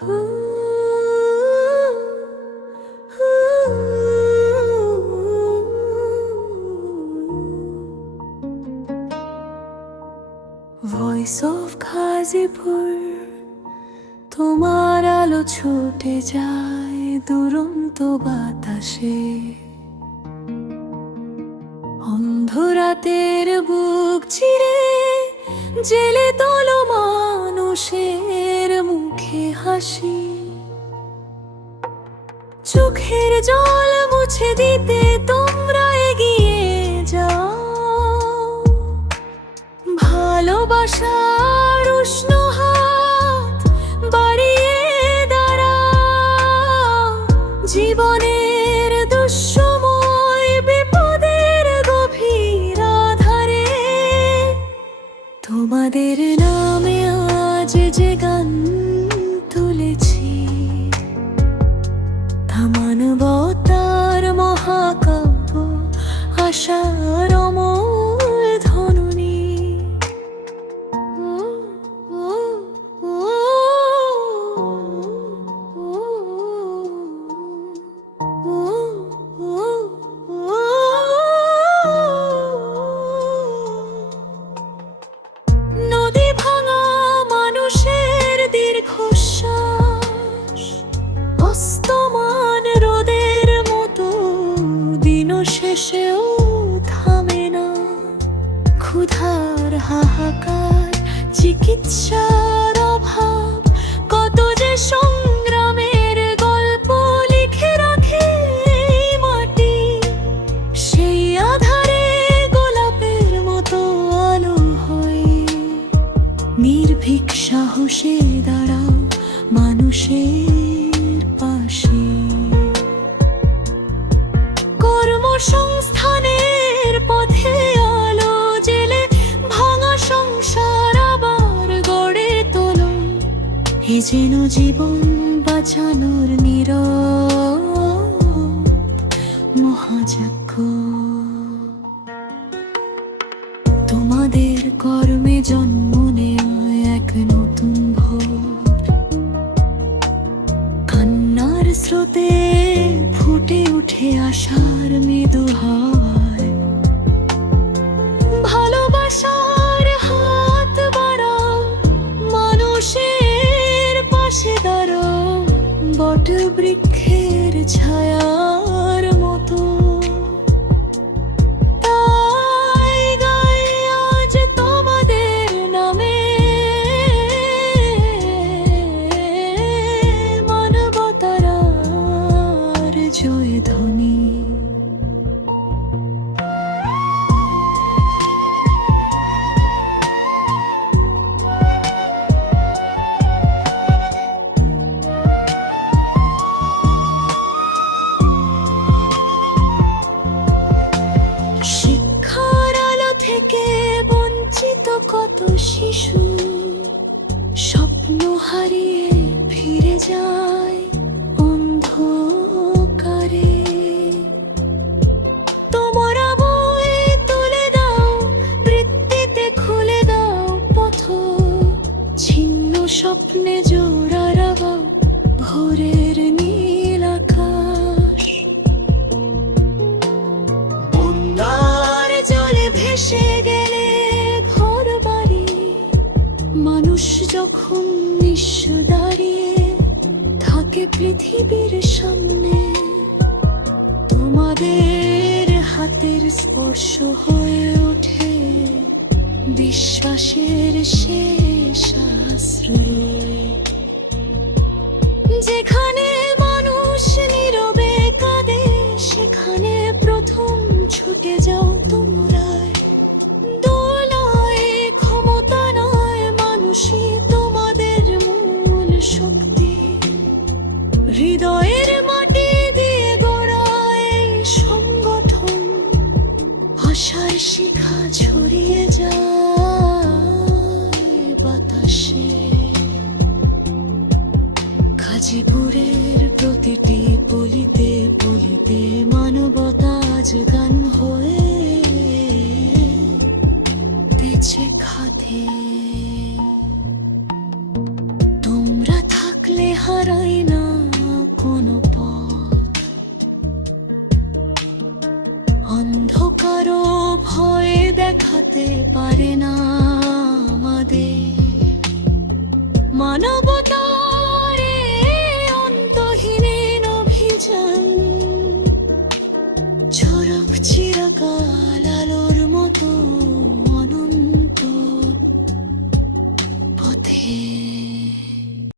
Voice of Gazipur, তোমার আলো ছুটে যায় দুরন্ত বাতাসে। অন্ধরাতের বুক চিরে জেলে তোলো মানুষের মুখে হাসি। চোখের জল মুছে দিতে তোমরা এগিয়ে যাও, ভালোবাসার উষ্ণ হাত বাড়িয়ে দাঁড়াও। জীবনের দুঃসময় বিপদের গভীর আধারে তোমাদের নামে আজ যে গান তুলেছি, তা মানবতার মহাকাব্য, আশার অমর ধ্বনি। নদী ভাঙা মানুষের দীর্ঘশ্বাস, অস্তমান রোদের মতো দিন শেষেও থামে না। ক্ষুধার হাহাকার, চিকিৎসার অভাব, কত যে সংগ্রামের গল্প লিখে রাখে এই মাটি। সেই আধারে গোলাপের মতো আলো হয়ে নির্ভীক সাহসে দাঁড়াও মানুষের পাশে। কর্মসংস্থানের পথে আলো জেলে ভাঙা সংসার আবার গড়ে তোলো। এ যেন জীবন বাঁচানোর নীরব মহাযজ্ঞ। তোমাদের কর্মে জন্ম নেয় এক নতুন ভোর, কান্নার স্রোতে ফুটে উঠে আশার মৃদু হাওয়ায়। ভালোবাসার হাত বাড়াও, মানুষের পাশে দাঁড়াও, বট বৃক্ষের ছায়ার মতো। তাই গাই আজ তোমাদের নামে মানবতার আর জয়ধ্বনি। শিক্ষার আলো থেকে বঞ্চিত কত শিশু স্বপ্ন হারিয়ে ফিরে যায় অন্ধকারে। তোমরা বই তুলে দাও, বৃত্তিতে খুলে দাও পথ, ছিন্ন স্বপ্নে জোড়া লাগাও ভোরের নীল আকাশ। বন্যার জলে ভেসে গেলে ঘর বাড়ি, মানুষ যখন নিঃস্ব দাঁড়িয়ে থাকে পৃথিবীর সামনে, তোমাদের হাতের স্পর্শ হয়ে ওঠে বিশ্বাসের শেষ আশ্রয়। যেখানে মানুষ নীরবে কাঁদে, সেখানে প্রথম ছুটে যাও তোমরাই। দোলায় ক্ষমতা নয়, মানুষই তোমাদের মূল শক্তি। হৃদয়ের মাটি দিয়ে গড়া এই সংগঠন, আশার শিখা ছড়িয়ে যায় বাতাসে। গাজীপুরের প্রতিটি পলিতে পলিতে মানবতা আজ গান হয়ে বেঁচে খাতে। তোমরা থাকলে থাকলে হারাই না কোনো পথ, অন্ধকারও ভয় দেখাতে পারে না আমাদের। মানবতার এই অন্তহীন অভিযান, ঝরক চিরকাল আলোর মতো অনন্ত পথে।